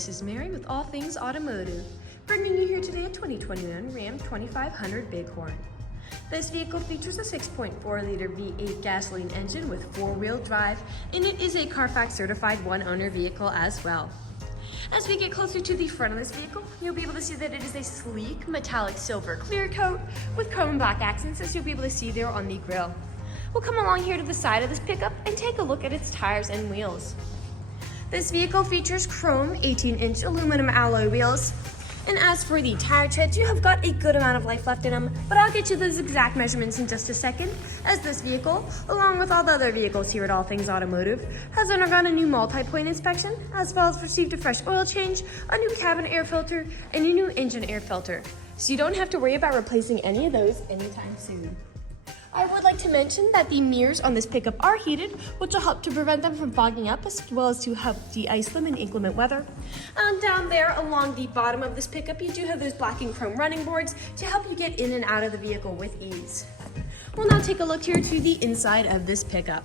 this is Mary with All Things Automotive, bringing you here today a 2021 Ram 2500 Bighorn. This vehicle features a 6.4-liter V8 gasoline engine with four-wheel drive, and it is a CARFAX certified one-owner vehicle as well. As we get closer to the front of this vehicle, you'll be able to see that it is a sleek metallic silver clear coat with chrome and black accents, as you'll be able to see there on the grille. We'll come along here to the side of this pickup and take a look at its tires and wheels. This vehicle features chrome 18-inch aluminum alloy wheels. And as for the tire treads, you have got a good amount of life left in them, but I'll get you those exact measurements in just a second, as this vehicle, along with all the other vehicles here at All Things Automotive, has undergone a new multi-point inspection, as well as received a fresh oil change, a new cabin air filter, and a new engine air filter. So you don't have to worry about replacing any of those anytime soon. I would like to mention that the mirrors on this pickup are heated, which will help to prevent them from fogging up, as well as to help de-ice them in inclement weather. And down there along the bottom of this pickup, you do have those black and chrome running boards to help you get in and out of the vehicle with ease. We'll now take a look here to the inside of this pickup.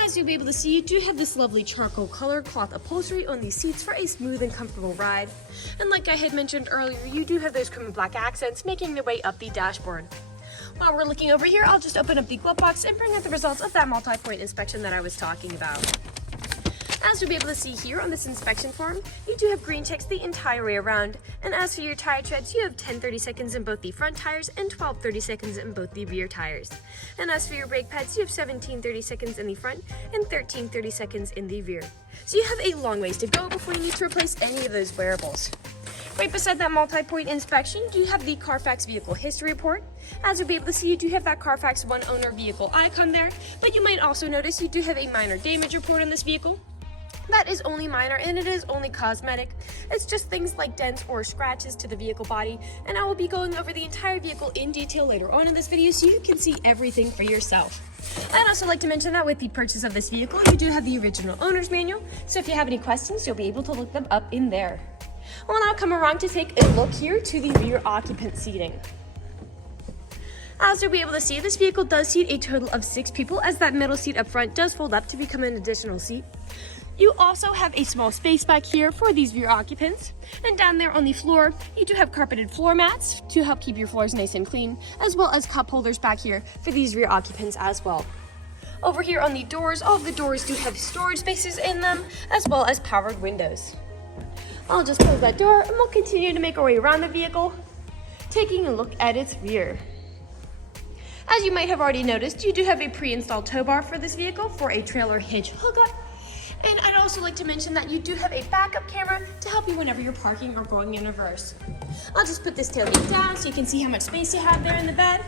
As you'll be able to see, you do have this lovely charcoal color cloth upholstery on these seats for a smooth and comfortable ride. And like I had mentioned earlier, you do have those chrome and black accents making their way up the dashboard. While we're looking over here, I'll just open up the glove box and bring out the results of that multi-point inspection that I was talking about. As you'll be able to see here on this inspection form, you do have green checks the entire way around. And as for your tire treads, you have 10 30-seconds in both the front tires and 12 30-seconds in both the rear tires. And as for your brake pads, you have 17 30-seconds in the front and 13 30-seconds in the rear. So you have a long ways to go before you need to replace any of those wearables. Right beside that multi-point inspection, you have the CARFAX vehicle history report. As you'll be able to see, you do have that CARFAX one-owner vehicle icon there, but you might also notice you do have a minor damage report on this vehicle. That is only minor, and it is only cosmetic. It's just things like dents or scratches to the vehicle body, and I will be going over the entire vehicle in detail later on in this video so you can see everything for yourself. I'd also like to mention that with the purchase of this vehicle, you do have the original owner's manual, so if you have any questions, you'll be able to look them up in there. We'll now come around to take a look here to the rear occupant seating. As you'll be able to see, this vehicle does seat a total of 6 people, as that middle seat up front does fold up to become an additional seat. You also have a small space back here for these rear occupants. And down there on the floor, you do have carpeted floor mats to help keep your floors nice and clean, as well as cup holders back here for these rear occupants as well. Over here on the doors, all of the doors do have storage spaces in them, as well as powered windows. I'll just close that door and we'll continue to make our way around the vehicle, taking a look at its rear. As you might have already noticed, you do have a pre-installed tow bar for this vehicle for a trailer hitch hookup. And I'd also like to mention that you do have a backup camera to help you whenever you're parking or going in reverse. I'll just put this tailgate down so you can see how much space you have there in the bed.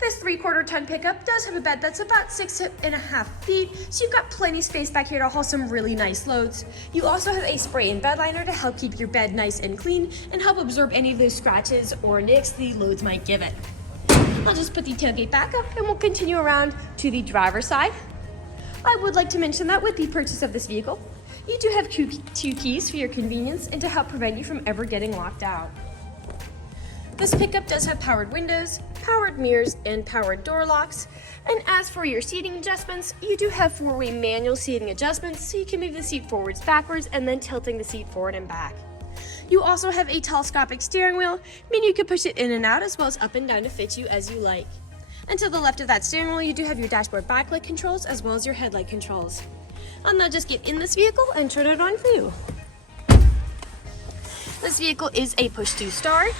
This 3/4 ton pickup does have a bed that's about 6.5 feet, so you've got plenty of space back here to haul some really nice loads. You also have a spray and bed liner to help keep your bed nice and clean and help absorb any of those scratches or nicks the loads might give it. I'll just put the tailgate back up and we'll continue around to the driver's side. I would like to mention that with the purchase of this vehicle, you do have 2 keys for your convenience and to help prevent you from ever getting locked out. This pickup does have powered windows, powered mirrors, and powered door locks. And as for your seating adjustments, you do have 4-way manual seating adjustments, so you can move the seat forwards, backwards, and then tilting the seat forward and back. You also have a telescopic steering wheel, meaning you can push it in and out as well as up and down to fit you as you like. And to the left of that steering wheel, you do have your dashboard backlight controls as well as your headlight controls. I'll now just get in this vehicle and turn it on for you. This vehicle is a push-to start.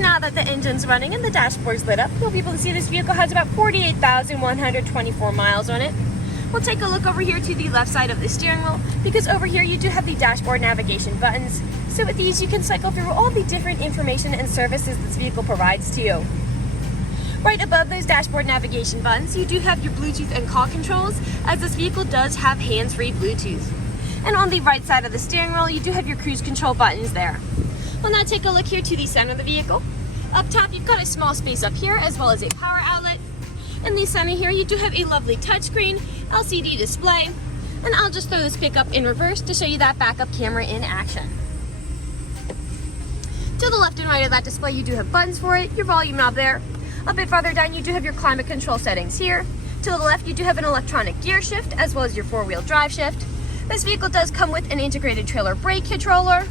Now that the engine's running and the dashboard's lit up, you'll be able to see this vehicle has about 48,124 miles on it. We'll take a look over here to the left side of the steering wheel, because over here you do have the dashboard navigation buttons. So with these you can cycle through all the different information and services this vehicle provides to you. Right above those dashboard navigation buttons, you do have your Bluetooth and call controls, as this vehicle does have hands-free Bluetooth. And on the right side of the steering wheel, you do have your cruise control buttons there. We'll now take a look here to the center of the vehicle. Up top, you've got a small space up here, as well as a power outlet. In the center here, you do have a lovely touchscreen, LCD display, and I'll just throw this pickup in reverse to show you that backup camera in action. To the left and right of that display, you do have buttons for it, your volume knob there. A bit farther down, you do have your climate control settings here. To the left, you do have an electronic gear shift as well as your four-wheel drive shift. This vehicle does come with an integrated trailer brake controller.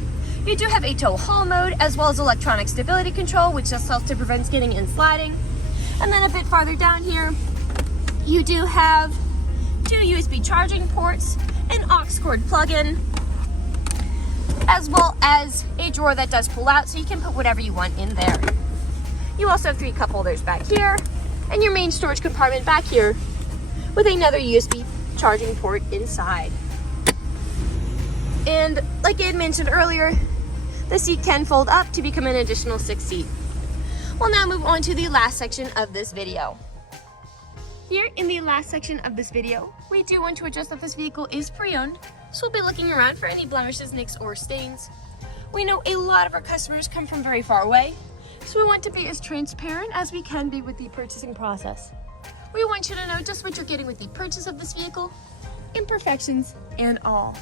You do have a tow haul mode as well as electronic stability control, which just helps to prevent skidding and sliding. And then a bit farther down here, you do have 2 USB charging ports, an aux cord plug-in, as well as a drawer that does pull out so you can put whatever you want in there. You also have 3 cup holders back here and your main storage compartment back here with another USB charging port inside. And like I had mentioned earlier, the seat can fold up to become an additional 6 seat. We'll now move on to the last section of this video. Here in the last section of this video, we do want to address that this vehicle is pre-owned, so we'll be looking around for any blemishes, nicks, or stains. We know a lot of our customers come from very far away, so we want to be as transparent as we can be with the purchasing process. We want you to know just what you're getting with the purchase of this vehicle, imperfections and all.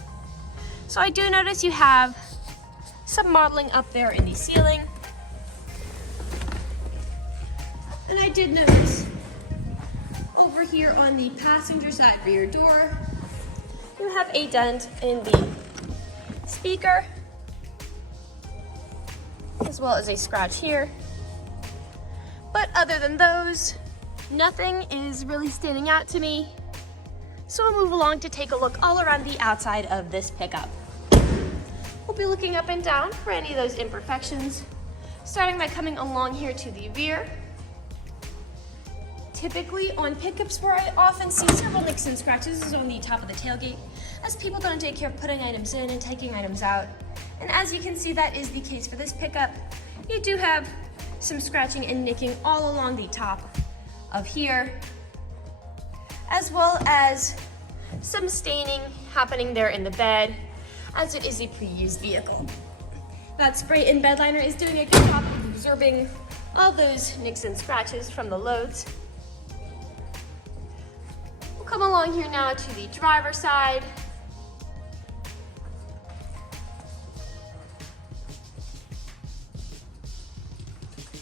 So I do notice you have some modeling up there in the ceiling. And I did notice over here on the passenger side rear door, you have a dent in the speaker, as well as a scratch here. But other than those, nothing is really standing out to me. So we'll move along to take a look all around the outside of this pickup. We'll be looking up and down for any of those imperfections, starting by coming along here to the rear. Typically on pickups, where I often see several nicks and scratches is on the top of the tailgate, as people don't take care of putting items in and taking items out. And as you can see, that is the case for this pickup. You do have some scratching and nicking all along the top of here, as well as some staining happening there in the bed, as it is a pre-used vehicle. That spray and bed liner is doing a good job of absorbing all those nicks and scratches from the loads. We'll come along here now to the driver's side.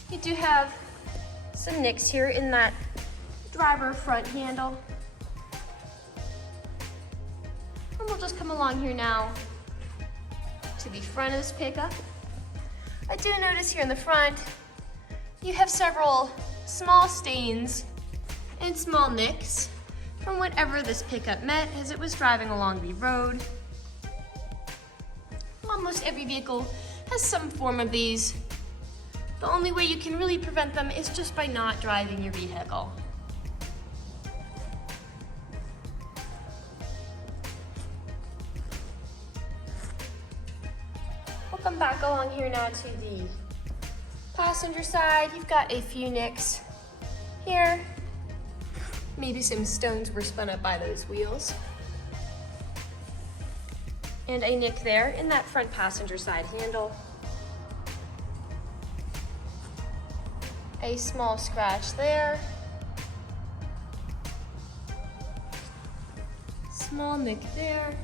You do have some nicks here in that driver front handle. And we'll just come along here now to the front of this pickup. I do notice here in the front, you have several small stains and small nicks from whatever this pickup met as it was driving along the road. Almost every vehicle has some form of these. The only way you can really prevent them is just by not driving your vehicle. We'll come back along here now to the passenger side. You've got a few nicks here. Maybe some stones were spun up by those wheels. And a nick there in that front passenger side handle. A small scratch there. Small nick there.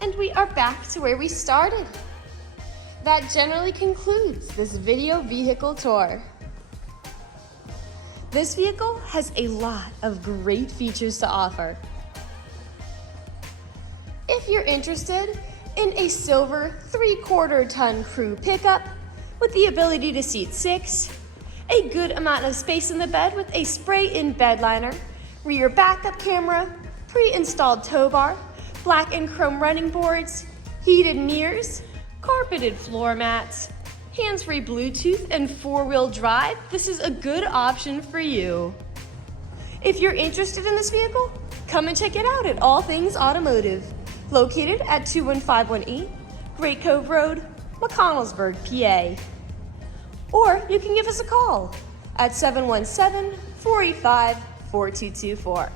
And we are back to where we started. That generally concludes this video vehicle tour. This vehicle has a lot of great features to offer. If you're interested in a silver 3/4 ton crew pickup with the ability to seat 6, a good amount of space in the bed with a spray-in bed liner, rear backup camera, pre-installed tow bar, black and chrome running boards, heated mirrors, carpeted floor mats, hands-free Bluetooth, and 4-wheel drive, this is a good option for you. If you're interested in this vehicle, come and check it out at All Things Automotive, located at 21518 Great Cove Road, McConnellsburg, PA. Or you can give us a call at 717-485-4224.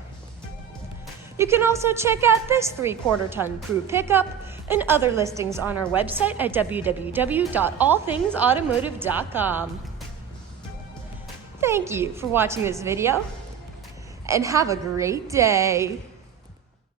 You can also check out this 3/4 ton crew pickup and other listings on our website at www.allthingsautomotive.com. Thank you for watching this video, and have a great day.